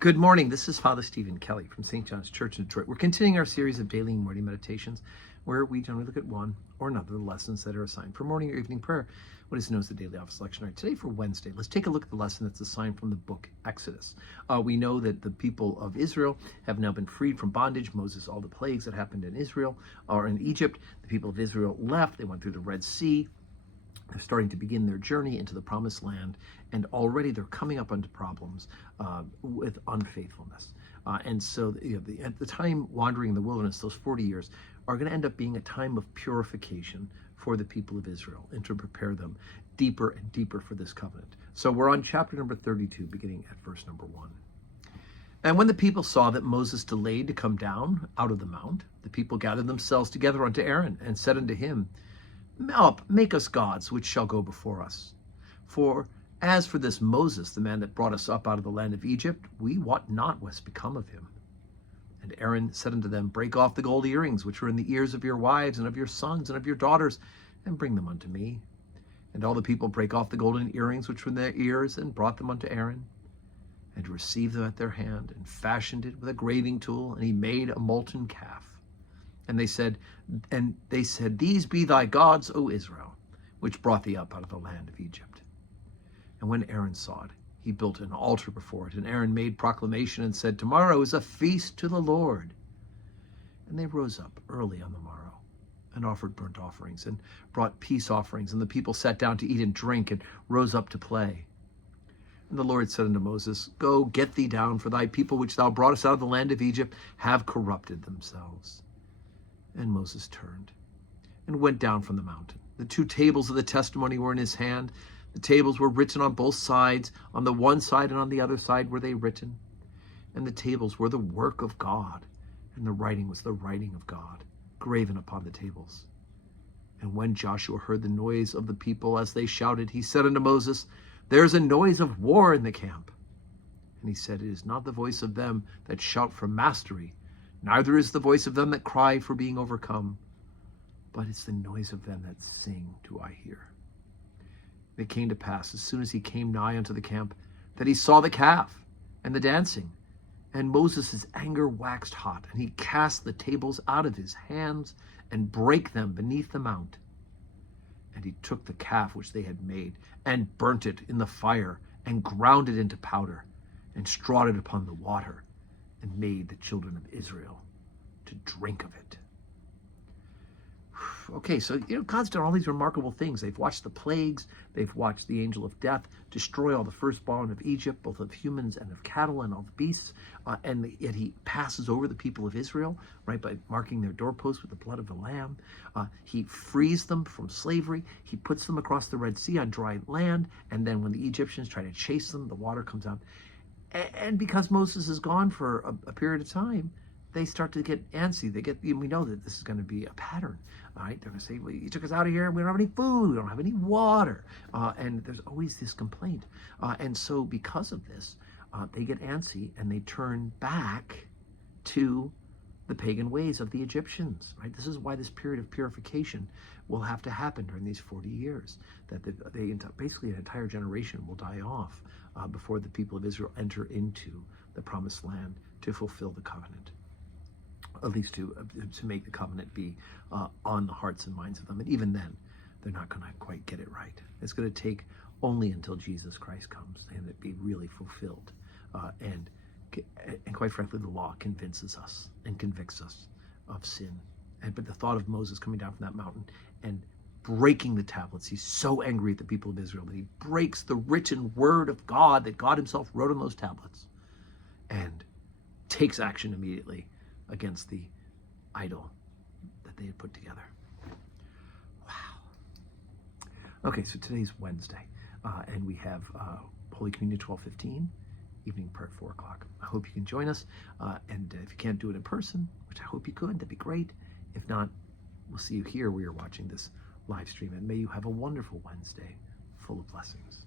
Good morning. This is Father Stephen Kelly from St. John's Church in Detroit. We're continuing our series of daily and morning meditations where we generally look at one or another of the lessons that are assigned for morning or evening prayer, what is known as the daily office lectionary. Today for Wednesday, let's take a look at the lesson that's assigned from the book Exodus. We know that the people of Israel have now been freed from bondage. Moses, all the plagues that happened in Israel or in Egypt, the people of Israel left. They went through the Red Sea. They're starting to begin their journey into the promised land, and already they're coming up onto problems with unfaithfulness. And so at the time wandering in the wilderness, those 40 years, are going to end up being a time of purification for the people of Israel and to prepare them deeper and deeper for this covenant. So we're on chapter number 32, beginning at verse number 1. And when the people saw that Moses delayed to come down out of the mount, the people gathered themselves together unto Aaron and said unto him, Up, make us gods, which shall go before us. For as for this Moses, the man that brought us up out of the land of Egypt, we wot not what's become of him. And Aaron said unto them, Break off the gold earrings, which were in the ears of your wives and of your sons and of your daughters, and bring them unto me. And all the people brake off the golden earrings which were in their ears, and brought them unto Aaron, and received them at their hand, and fashioned it with a graving tool, and he made a molten calf. And they said, These be thy gods, O Israel, which brought thee up out of the land of Egypt. And when Aaron saw it, he built an altar before it. And Aaron made proclamation and said, Tomorrow is a feast to the Lord. And they rose up early on the morrow and offered burnt offerings and brought peace offerings. And the people sat down to eat and drink and rose up to play. And the Lord said unto Moses, Go, get thee down, for thy people which thou broughtest out of the land of Egypt have corrupted themselves. And Moses turned and went down from the mountain. The 2 tables of the testimony were in his hand. The tables were written on both sides. On the one side and on the other side were they written. And the tables were the work of God, and the writing was the writing of God, graven upon the tables. And when Joshua heard the noise of the people as they shouted, he said unto Moses, There is a noise of war in the camp. And he said, It is not the voice of them that shout for mastery, neither is the voice of them that cry for being overcome, but it's the noise of them that sing do I hear. And it came to pass, as soon as he came nigh unto the camp, that he saw the calf and the dancing. And Moses' anger waxed hot, and he cast the tables out of his hands and brake them beneath the mount. And he took the calf which they had made, and burnt it in the fire, and ground it into powder, and strawed it upon the water, and made the children of Israel to drink of it. Okay, so God's done all these remarkable things. They've watched the plagues. They've watched the angel of death destroy all the firstborn of Egypt, both of humans and of cattle and all the beasts. And yet he passes over the people of Israel, right, by marking their doorposts with the blood of the Lamb. He frees them from slavery. He puts them across the Red Sea on dry land. And then when the Egyptians try to chase them, the water comes out. And because Moses is gone for a period of time, they start to get antsy. We know that this is going to be a pattern, all right? They're going to say, well, you took us out of here. We don't have any food. We don't have any water. And there's always this complaint. And so because of this, they get antsy and they turn back to the pagan ways of the Egyptians, right? This is why this period of purification will have to happen during these 40 years, that basically an entire generation will die off before the people of Israel enter into the promised land to fulfill the covenant. At least to make the covenant be on the hearts and minds of them. And even then, they're not going to quite get it right. It's going to take only until Jesus Christ comes and it be really fulfilled. And quite frankly, the law convinces us and convicts us of sin. But the thought of Moses coming down from that mountain and breaking the tablets, he's so angry at the people of Israel that he breaks the written word of God that God himself wrote on those tablets and takes action immediately against the idol that they had put together. Wow. Okay, so today's Wednesday, and we have Holy Communion 12:15, evening prayer at 4 o'clock. I hope you can join us, and if you can't do it in person, which I hope you could, that'd be great. If not, we'll see you here where you're watching this live stream, and may you have a wonderful Wednesday full of blessings.